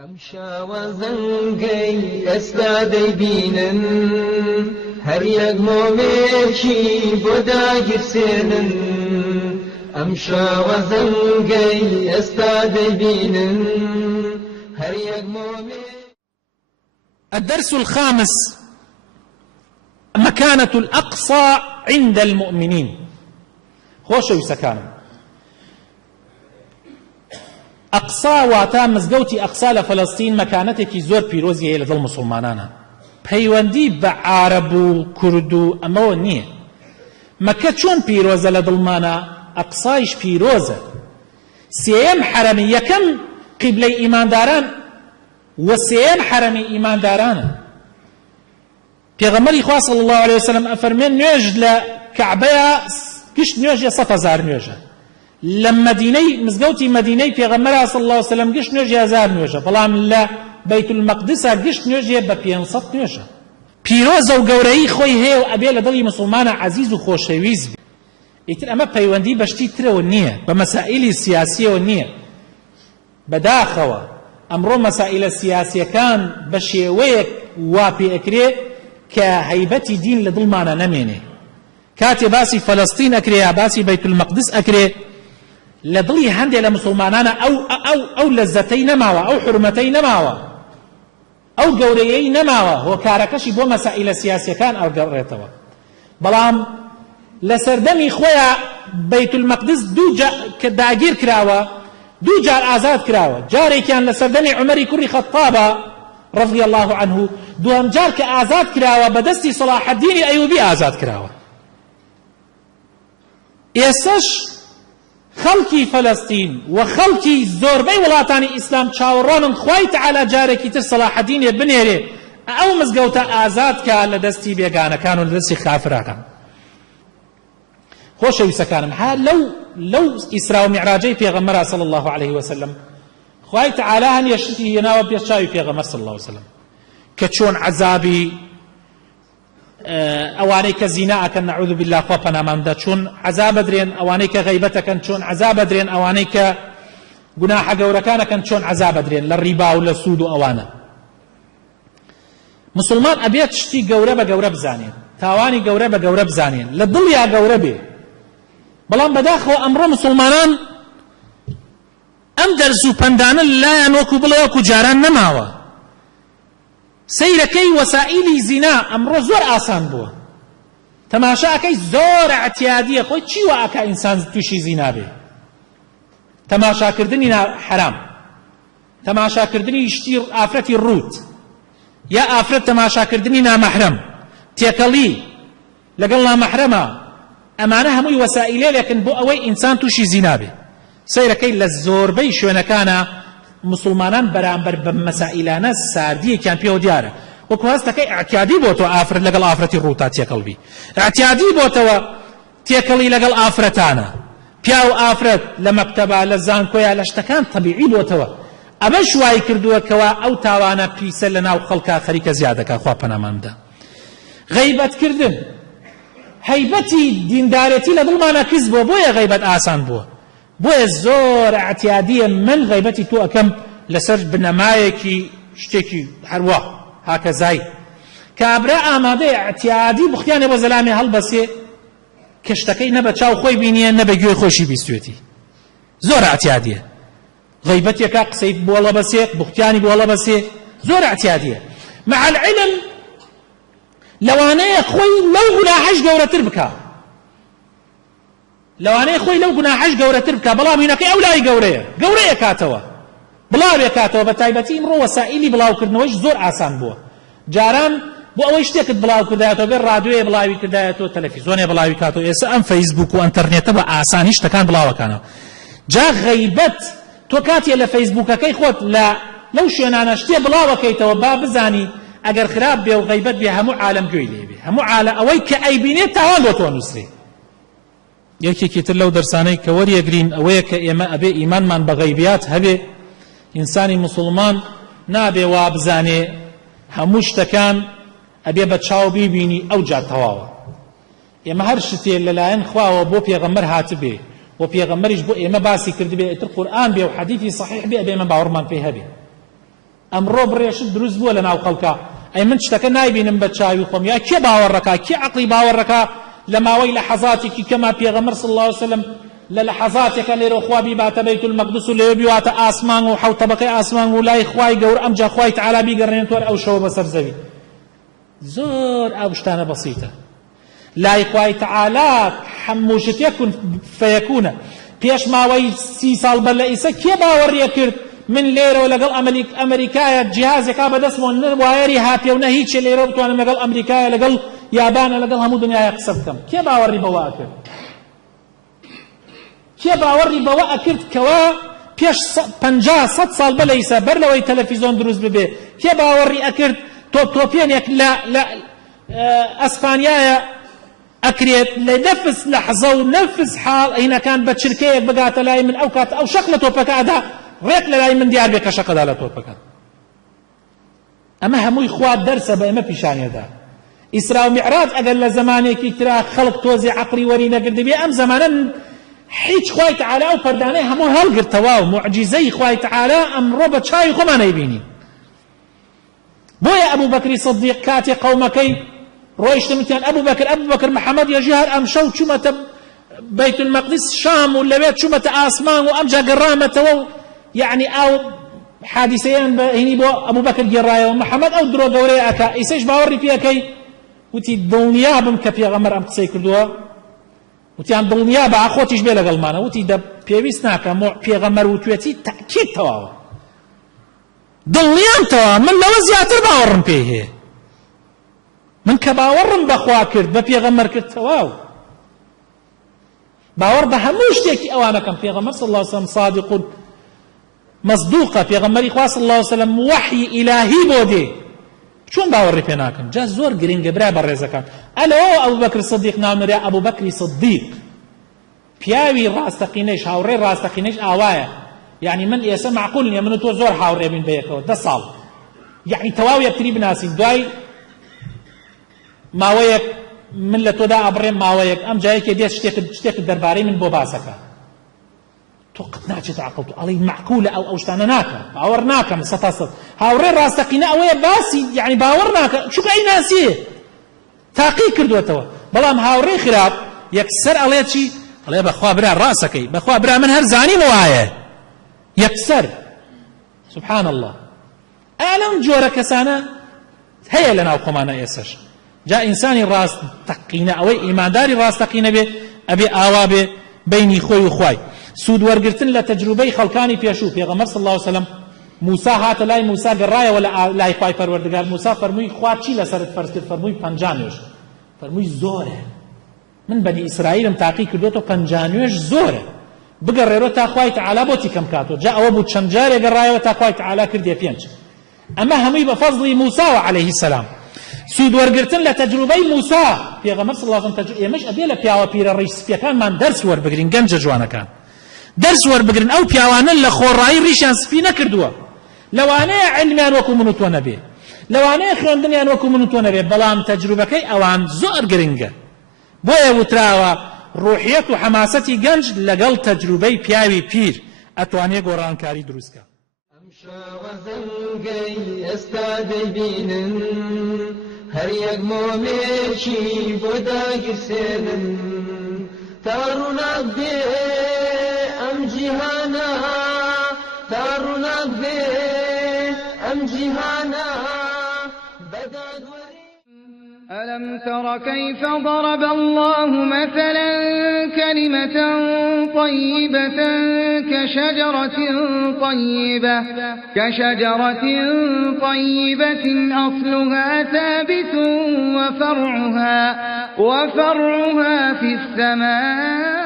ئەم شاوەزەنگەی ئێستا دەیبینن هەر یەک مۆمێکی بۆ داگیرسێنن ئەم شاوەزەنگەی ئێستا دەیبینن هەر یەک مۆمێ. الدرس الخامس: مكانة الأقصى عند المؤمنين. خۆشەویستە سكانم، ئەقسا واتا مزگەوتی ئەقسا لە فەلەستین مەکانەتێکی زۆر پیرۆزی هەیە لەگەڵ مسلمانانە. پەیوەندی بە عارەب و کورد و ئەمەوە نییە. مەکە چۆن پیرۆزە لە دڵمانە، ئەقسایش پیرۆزە. سێیەم حەرەمی، یەکەم قیبلەی ئیمانداران و سێیەم حەرەمی ئیماندارانە. پێغەمبەری خوا صلی الله علیه وسلم ئەفەرمێن نوێژ لە کەعبەیە گشت نوێژە 100,000 نوێژە. لە مدینەی مزگەوتی مدینەی پێغەمبەر صلی الله علیه وسلم گشت نوێژ 1000 نوێژە، بەڵام لە بەیت المەقدسە گشت نوێژێ بە 500 نوێژە. پیرۆزە و گەورەی خۆی هەیە و ئەبێ لە دڵی مسلمانە عەزیز و خۆشەویست بێ. ئیتر ئەمە پەیوەندی بە شتی ترەوە نییە، بە مەسائیلی سیاسیەوە نییە. بەداخەوە ئەمڕۆ مەسائیلە سیاسیەکان بە شێوەیەک وا پێ ئەکرێ کە هەیبەتی دین لە دڵمانە نەمێنێ. کاتێ باسی فەلەستین ئەکرێ یا باسی بەیت المەقدس ئەکرێ، لە دڵی هەندێک لە مسلمانانە ئەو لەزەتەی نەماوە، ئەو حرمەتەی نەماوە، ئەو گەورەیەی نەماوە، هۆکارەکەشی بۆ مەسائیلە سیاسیەکان ئەڵگەڕێتەوە. بەڵام لە سەردەمی خۆیان بەیت المەقدس کە داگیر کراوە، دوو جار ئازاد کراوە. جارێکیان لە سەردەمی عومەری کوڕی خەتابە رضی الله عنه، دووەم جار کە ئازاد کراوە بەدەستی صلاح الدینی ئەیوبی ئازاد کراوە. ئێستش خەڵکی فەلەستین و خەڵکی زۆربەی وڵاتانی ئیسلام چاوەڕوانن خوای تەعالا جارێکی تر صلاح الدینێ بنێرێ ئەو مزگەوتە ئازادکە لە دەستی بێگانەکان و لە دەستی خافراکان. خۆشەویستەکانم، ها لەو ئیسرا و میعراجەی پێغەمبەر صلی الله علیه وسلم خوای تەعالا هەنیە شتی هێناوە پێش چاوی پێغەمبەر صلی الله علیه وسلم کە چۆن عەزابی ئەوانەی کە زینا ئەکەن نەعوذ بالله خوا پەنامان بدە چۆن عەزاب ئەدرێن، ئەوانەی کە غەیبەت ئەکەن چۆن عەزاب ئەدرێن، ئەوانەی کە گوناحە گەورەکان ئەکەن چۆن عەزاب ئەدرێن لە ڕیبا و لە سوود و ئەوانە. مسلمان ئەبێت شتی گەورە بە گەورە بزانێن، تاوانی گەورە بە گەورە بزانێن، لە دڵیا گەورە بێ. بەڵام بەداخەوە ئەمڕۆ مسلمانان ئەم دەرس و پەندانە لایەن وەکو بڵێ وەکو جاران نەماوە. سەیرەکەی وەسائیلی زینا ئەمڕۆ زۆر ئاسان بووە. تەماشاکەی زۆر اعتیادیە، خۆی چی وا ئەکا ئینسان تووشی زینا بێ؟ تەماشاکردنی حرام، تەماشاکردنی شتی ئافرەتی ڕوت، یا ئافرەت تەماشاکردنی نامەحرەم، تێکەڵی لەگەڵ نامەحرەمە، ئەمانە هەمووی وەسائیلێکن بۆ ئەوەی ئینسان تووشی زینا بێ. سەیرەکەی لە زۆربەی شوێنەکانە مسلمانان بەرامبەر بە مەسائیلانە ساردیەکیان پێوە دیارە. وەکو هەستەکەی ئاعتیادی بۆتەوە ئافرەت لەگەڵ ئافرەتی ڕووتا تێکەڵبی، ئاعتیادی بۆتەوە تێکەڵی لەگەڵ ئافرەتانە، پیا و ئافرەت لە مەکتەبە لە زانکۆیە لە شتەکان تەبیعی بۆتەوە. ئەمە شوای کردووەکەوە ئەو تاوانە پیسە لە ناو خەڵکا خەریکە زیادەکە. خوا پەنامان بدە. غەیبەتکردن، هەیبەتی دیندارەتی لە دڵمانە کەس بووە، بۆیە غەیبەت ئاسان بووە، بۆیە زۆر ئاعتیادیە من غەیبەتی تۆ ئەکەم لەسەر بنەمایەکی شتێکی هەروە هاکەزای کابرا ئامادەیە ئاعتیادی بخیانێ بۆ زەلامێ هەڵبەسێ کە شتەکەی نە بە چاو خۆی بینیە نە بە گوێی خۆشی بیستوێتی. زۆر ئاعتیادیە. غەیبەتێکا قسەی بۆ هەڵەبەسێ، بوختیانی بۆ هەڵەبەسێ، زۆر ئاعتیادیە. مع العلم لەوانەیە خۆی لەو گوناحەش گەورەتر بکە، لەوانەیە خۆی لەو گوناحەش گەورەتر بکە، بەڵام هینەکەی ئەو لای گەورەیە کاتەوە، بڵاوێ کاتەوە. بە تایبەتی ئیمڕۆ وەسائیلی بڵاوکردنەوەیش زۆر ئاسان بووە. جاران بۆ ئەوەی شتێکت بڵاو کردایەتەوە، بێ ڕادیۆیە بڵاوی کردایەتەوە، تەلەڤیزۆنێ بڵاوی کاتەوە. ئێستا ئەم فەیسبوک و ئەنتەرنێتە بە ئاسانی شتەکان بڵاوەکانەوە. جا غەیبەت تۆ کاتێ لە فەیسبوکەکەی خۆت لەو شوێنانە شتێ بڵاوەکەیتەوە با بزانی ئەگەر خراپ بێ و غەیبەت بێ هەموو عالەم گوێی لێ بێ، هەموو ئەوەی کە ئەیبینێت تاوان بۆ تۆ نووسێ. یەکێکی تر لەو دەرسانەی کە وەریەگرین ئەوەیە کە ئێمە ئەبێ ئیمانمان بە غەیبیات هەبێ. ئینسانی مسلمان نابێ وا بزانێ هەموو شتەکان ئەبێ بە چاو بیبینی ئەو جا تەواوە. ئێمە هەر شتێ لەلایەن خواوە بۆ پێغەمبەر هاتبێ و پێغەمبەریش بۆ ئێمە باسی کردبێ، ئیتر قورئان بێ و حەدیثی صحیح بێ، ئەبێ ئێمە باوەڕمان پێ هەبێ. ئەمڕۆ بڕێشت دروست بووە لە ناو خەڵکە ئەی من شتەکە نایبینم بە چاوی خۆم یا کێ باوەڕەکە کێ عەقڵی باوەڕەکە لە ماوەی لەحەزاتێکی کەما پێغەمبەر صلی الله عليه وسلم لە لەحەزاتێکە لێرە خوا بیباتە بەیت المەقدس و لەوێ بیواتە ئاسمان و حەوت طەبەقەی ئاسمان و لای خوای گەورە ئەمجا خوای تەعالا بیگەڕێنێتەوە ئەو شەوە بەسەر زەوی زۆر ئەو شتانە بەسیتە لای خوای تەعالا هەموو شتێک کون فەیەکونە پێش ماوەی 30 ساڵ بەر لە ئیسە کێ باوەڕیە کرد من لێرەوە لەگەڵ ئەمریکایە جیهازێکا بەدەستمەوە وایەری هاتیە و نە هیچێ لێرە بتوانم لەگەڵ ئەمریکایە لەگەڵ یابانە لەگەڵ هەموو دنیای قسە بکەم کێ باوەڕی بەوە ئەکرد کێ باوەڕی بەوە ئەکرد کەوە پێش 50-100 ساڵ بە لە ئیسە بەر لەوەی تەلەڤیزۆن دروست ببێ کێ باوەڕی ئەکرد تۆپێنێک لە ئەسپانیایە ئەکرێت لە نەفس لەحزە و نەفس حاڵ ئەینەکان بە چرکەیەک بگاتە لای من ئەو کات ئەو شەق لە تۆپەکەدا ڕێک لە لای من دیار بێ کە شەقەدا لە تۆپەکە ئەمە هەمووی خوا دەرسە بە ئێمە پیشانێدا ئیسرا و میعراج ئەگەر لە زمانێکی ترا خەڵق تۆزی عەقڵی وەری نەگرتبێ ئەم زمانە هیچ خوای تەعالا و پەردانەی هەموو هەڵگرتەوە و موعجیزەی خوای تەعالا ئەمڕۆ بە چاوی خۆمان نەیبینین بۆیە ئەبوو بەکری سەدیق کاتێ قەومەکەی ڕۆیشتن وتیان ئەبوو بەکر محەممەد یەژی هەر ئەم شەو چوومەتە بەیت المەقدس شام و لەوێ چوومەتە ئاسمان و ئەمجا گەڕامەتەوە و یعنی ئەو حادیسەیان بەهینی بۆ ئەبوو بەکر گێڕایەوە محەممەد ئەو درۆ گەورەیە ئەکا ئیسەش باوەڕی پێەکەی وتی دڵنیا بم کە پێغەمبەر ئەم قسەی کردووە وتیان دڵنیا بە خۆتیش بێ لەگەڵمانە وتی پێویست ناکەم پێغەمبەر وتوێتی تەکید تەواوە دڵنیام تەواوە من لەوە زیاتر باوەڕم پێی هەیە من کە باوەڕم بەخوا کرد بە پێغەمبەر کرد تەواو باوەڕ بە هەموو شتێکی ئەوانەکەم پێغەمبەر صلی الله عليه وسلم صادق مصدوقە پێغەمبەری خوا صلی الله عليه وسلم وحی ئیلاهی بۆ دێ چۆن باوەڕی پێ ناکەن جا زۆر گرنگە برا بەڕێزەکان ئەلەوە ئەبوو بەکر سەدیق ناونریا ئەبوو بەکری سەدیق پیاوی ڕاستەقینەیش هاوڕێی ڕاستەقینەیش ئاوایە یعنی من ئێستا معقول نییە من و تۆ زۆر هاوڕێ بین بەیەکەوە 10 ساڵ یعنی تەواو یەکتری بناسین دوای ماوەیەک من لە تۆدا ئەبڕێم ماوەیەک ئەم جایەکێ دێت شتێکت دەربارەی من بۆ باسەکە تۆ قەت ناچێتە عەقڵ تۆ ئەڵێی معقولە ئەو شتانە ناکەم باوەڕ ناکەم 100% هاوڕێ ڕاستەقینە ئەوەیە باسی یعنی باوەڕ ناکەم چونکە ئەی ناسیە تاقی کردوێتەوە بەڵام هاوڕێی خراپ یەکسەر ئەڵێ چی ئەڵێ بەخوا برا ڕاستەکەی بەخوا برا من هەر زانیم وایە یەکسەر سبحان الله ئەلەم جۆرە کەسانە هەیە لە ناو خۆمانە ئێسەش جا ئینسانی ڕاستەقینە ئەوەی ئیمانداری ڕاستەقینە بێ ئەبێ ئاوا بێ بینی خۆی و خوای سود وەرگرتن لە تەجروبەی خەڵکانی پێشوو پێغەمبەر صلی الله عليه وسلم موسا هاتە لای موسا گەڕایەوە لای خوای پەروەردگار موسا فەرمووی خوا چی لەسەرت فەرز کرد فەرمووی 50 نوێژ فەرمووی زۆرە من بەنی ئیسرائیلم تاقی کردوتەوە 50 نوێژ زۆرە بگەڕێرەوە تا خوای تەعالا بۆ تیکەم کاتەوە جا ئەوە بوو چەند جارێ گەڕایەوە تا خوای تەعالا کردێ 5 ئەمە هەمووی بە فەزڵی موساوە عەلەیهی السەلام سود وەرگرتن لە تەجروبەی موسا پێغەمبەر صلی الله عليه وسلم ئێمەش ئەبێ لە پیاوە پیرە ڕیش سپیەکانمان دەرس وەربگرین گەنجە جوانەکان دەرس وەربگرن ئەو پیاوانە لە خۆڕایی ڕیشیان سپی نەکردووە لەوانەیە علمیان وەکو من و تۆ نەبێ لەوانەیە خوێندنیان وەکو من و تۆ نەبێ بەڵام تەجروبەکەی ئەوان زۆر گرنگە بۆیە وتراوە ڕوحیەت و حەماسەتی گەنج لەگەڵ تەجروبەی پیاوی پیر ئەتوانێ گۆڕانکاری دروستکە ئەم شاوە زەنگەی ئێستا دەیبینن هەر یەک مۆمێکی بۆ داگیرسێنن تا ڕووناک بێ ئەم جیهانە تا ڕووناک بێ ئەم جیهانە بەدادوەری ألم تر كيف ضرب الله مثلا كلمة طيبة كشجرة طيبة أصلها ثابت وفرعها في السماء